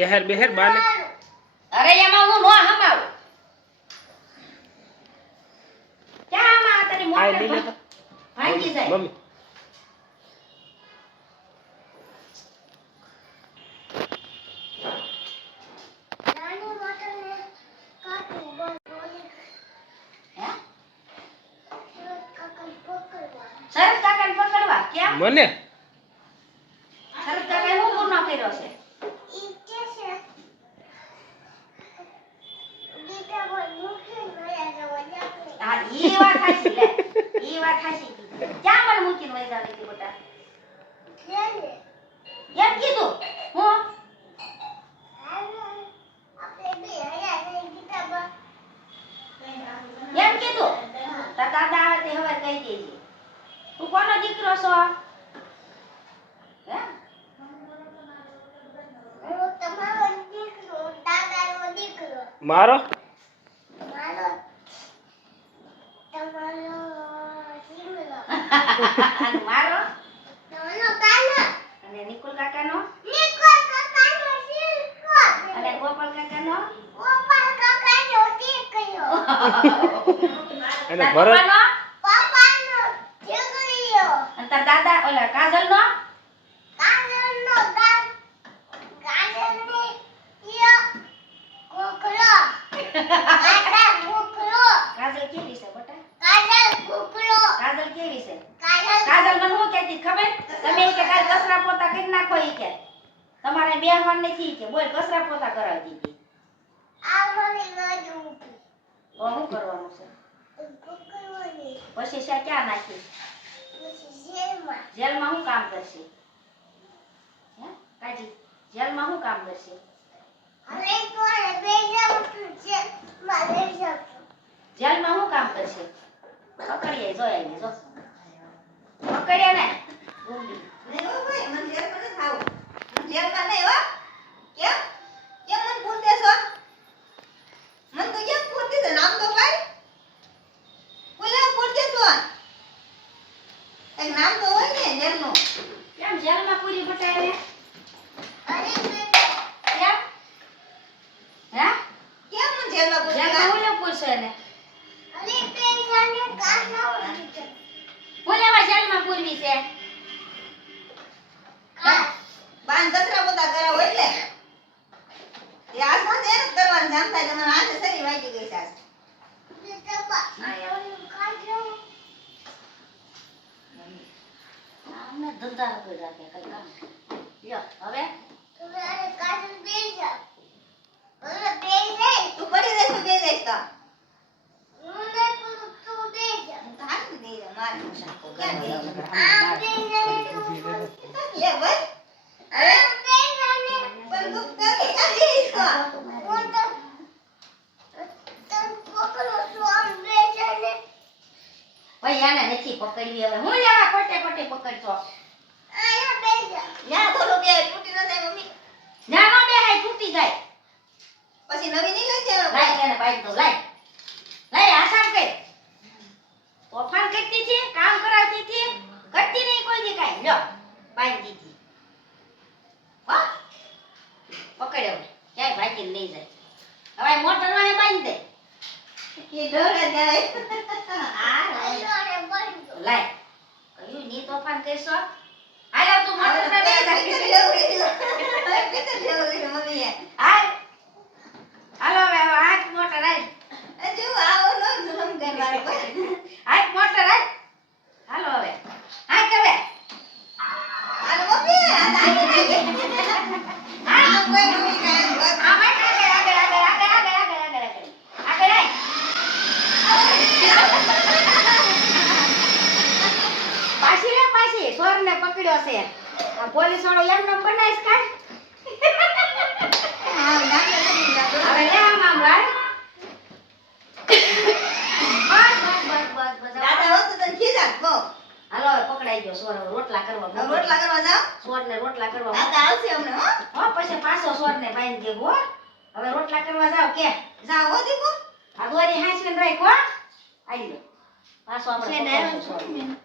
બેહેર બેહેર બાને અરે એમાં હું નો હમાવું ક્યાં આમાં તારી મોટર ભાંગી જાય મમ્મી સરસ કાકાને પકડવા કેમ મને સરસ કાકાએ હું ગુનો કર્યો છે હા ઈ વાત હાચી લે ઈ વાત હાચી ક્યાં મને મૂકીને વઈ જાવ તી બેટા એમ કીધું હું એમ કીધું તાર દાદા આવે તે હવે કહી દેજે તું કોનો દીકરો છો હે મારો અને મારો અને નિકુલ કાકાનો અને ગોપાલ કાકાનો અને ભરત અને તાર દાદા ઓલા કાજલનો કાજલ કેવી છે બેટા કાજલ કેવી છે કાજલ મને હું કહેતી ખબર તમે કે કાલ કચરા પોતા કરી નાખો ઈ કે તમારે બેહવાન નથી કે બોલ કચરા પોતા કરાવતી હતી તો શું કરવાનું છે પછી શા ક્યાં નાખી જેલમાં શું કામ કરશે હે કાજી જેલમાં શું કામ કરશે જેલમાં શું કામ કરશે પકડીએ જોઈ જો પકડ્યા ને ગુંડી કેમ જેલમાં પૂરી બટાવે કેમ હે જેલમાં ઓલો પૂછે ને ઓલામાં જેલમાં પૂરવી છે આમને ધંધા વગર રાખે કઈ કામ લ્યો હવે ભાઈ આને નથી પકડવી હવે હું લેવા ખોટે ખોટે પકડતો ના નો બેહાય તૂટી જાય પછી નવી નહીં લઈ જાય લાઈ કેને પાઈ દો લાઈ આસામ કર તોફાન કરતી છે કામ કરાવતી છે કરતી નહીં કોઈ દી કાઈ લ્યો પાઈ દીધી હા પકડ્યો ક્યાંય ભાગીને લઈ જાય હવે મોટર માં બાંધી દે કે ડોરે જાય લાઈ કયું ની તોફાન કરશો હાલો તું મોટર માં બેસી મમ્મી હાલ હાલો હવે આજ મોટર આઈ હજુ આવો નો જુલમ કરવાનો આજ મોટર આઈ હાલો હવે આ હવે હાલો મમ્મી આ કોઈ મમ્મી કાય આ માટે આગળ આઈ પાછી સોરને પકડ્યો છે આ પોલીસ વાળો એમ નામ બનાઈશ કાઈ હા નાકે નથી હવે લે આમ લાય બસ દાદા હોત તો તને ખીજાત બો હાલો હવે પકડાઈ ગયો સોર રોટલા કરવા રોટલા કરવા જાવ સોરને રોટલા કરવા દાદા આવશે હમણે હો પછી પાછો સોરને બાંધી દે હો હવે રોટલા કરવા જાવ કે જાવ હો દીકુ આ દોરી હાંસવીને રાખ હો આઈ લે પાછો આપણે શેડ પકવશું આવ્યો છે સોરી. ને.